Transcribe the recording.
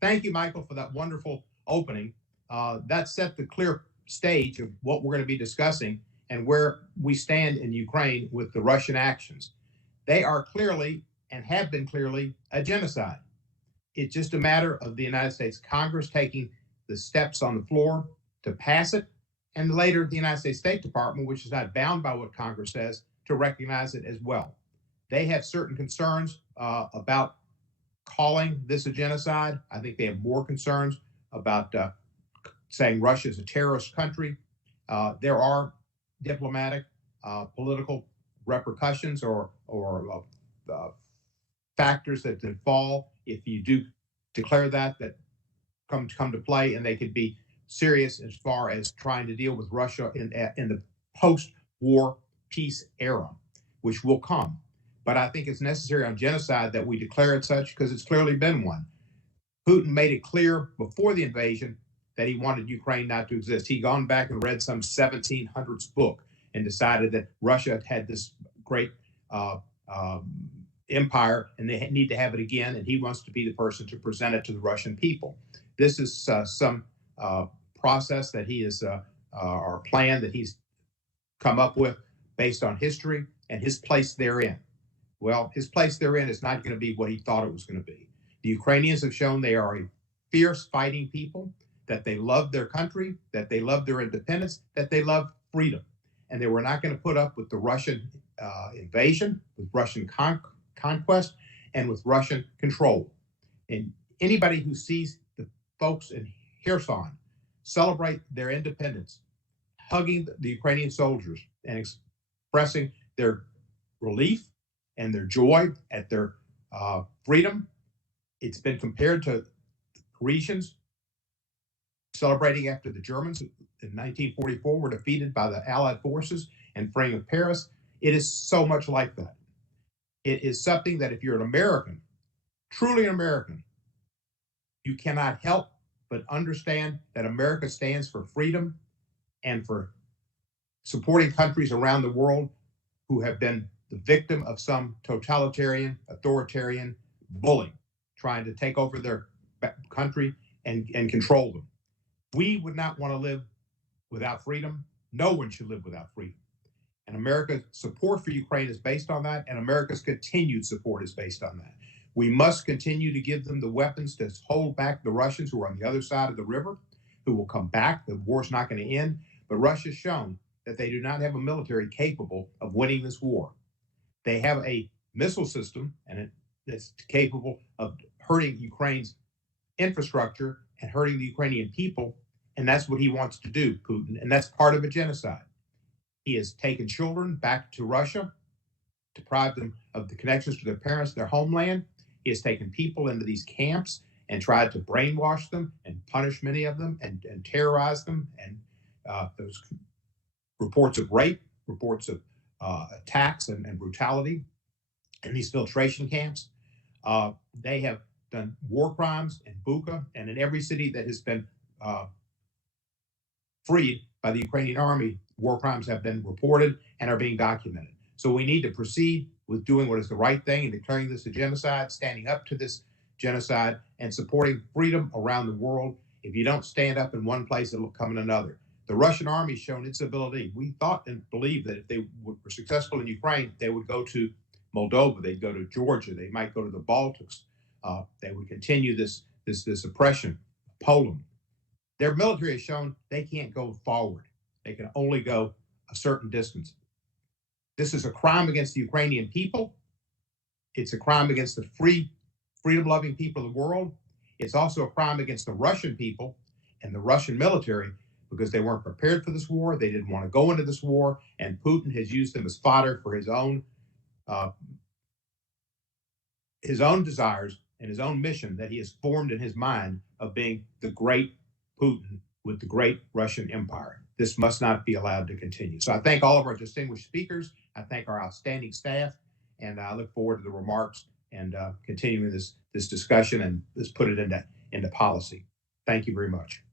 Thank you, Michael, for that wonderful opening. That set the clear stage of what we're going to be discussing and where we stand in Ukraine with the Russian actions. They are clearly and have been clearly a genocide. It's just a matter of the United States Congress taking the steps on the floor to pass it, and later the United States State Department, which is not bound by what Congress says, to recognize it as well. They have certain concerns about calling this a genocide. I think they have more concerns about saying Russia is a terrorist country. There are diplomatic, political repercussions or factors that fall if you do declare that come to play, and they could be serious as far as trying to deal with Russia in the post-war peace era, which will come. But I think it's necessary on genocide that we declare it such because it's clearly been one. Putin made it clear before the invasion that he wanted Ukraine not to exist. He'd gone back and read some 1700s book and decided that Russia had this great empire and they need to have it again, and he wants to be the person to present it to the Russian people. This is some process that he is, or plan that he's come up with based on history and his place therein. Well, his place therein is not going to be what he thought it was going to be. The Ukrainians have shown they are a fierce fighting people, that they love their country, that they love their independence, that they love freedom. And they were not going to put up with the Russian invasion, with Russian conquest, and with Russian control. And anybody who sees the folks in Kherson celebrate their independence, hugging the Ukrainian soldiers and expressing their relief and their joy at their freedom. It's been compared to Parisians celebrating after the Germans in 1944 were defeated by the Allied forces and freeing of Paris. It is so much like that. It is something that if you're an American, truly an American, you cannot help but understand that America stands for freedom and for supporting countries around the world who have been the victim of some totalitarian, authoritarian bully trying to take over their country and control them. We would not want to live without freedom. No one should live without freedom. And America's support for Ukraine is based on that, and America's continued support is based on that. We must continue to give them the weapons to hold back the Russians who are on the other side of the river, who will come back. The war's not going to end. But Russia's shown that they do not have a military capable of winning this war. They have a missile system, and it's capable of hurting Ukraine's infrastructure and hurting the Ukrainian people. And that's what he wants to do, Putin. And that's part of a genocide. He has taken children back to Russia, deprived them of the connections to their parents, their homeland. He has taken people into these camps and tried to brainwash them and punish many of them and terrorize them. And those reports of rape, reports of attacks and brutality in these filtration camps. They have done war crimes in Bucha and in every city that has been freed by the Ukrainian army. War crimes have been reported and are being documented. So we need to proceed with doing what is the right thing and declaring this a genocide, standing up to this genocide, and supporting freedom around the world. If you don't stand up in one place, it'll come in another. The Russian army has shown its ability. We thought and believed that if they were successful in Ukraine, they would go to Moldova, they'd go to Georgia, they might go to the Baltics. They would continue this oppression, Poland. Their military has shown they can't go forward. They can only go a certain distance. This is a crime against the Ukrainian people. It's a crime against the freedom-loving people of the world. It's also a crime against the Russian people and the Russian military because they weren't prepared for this war. They didn't want to go into this war, and Putin has used them as fodder for his own desires and his own mission that he has formed in his mind of being the great Putin with the great Russian Empire. This must not be allowed to continue. So I thank all of our distinguished speakers. I thank our outstanding staff, and I look forward to the remarks and continuing this discussion and let's put it into policy. Thank you very much.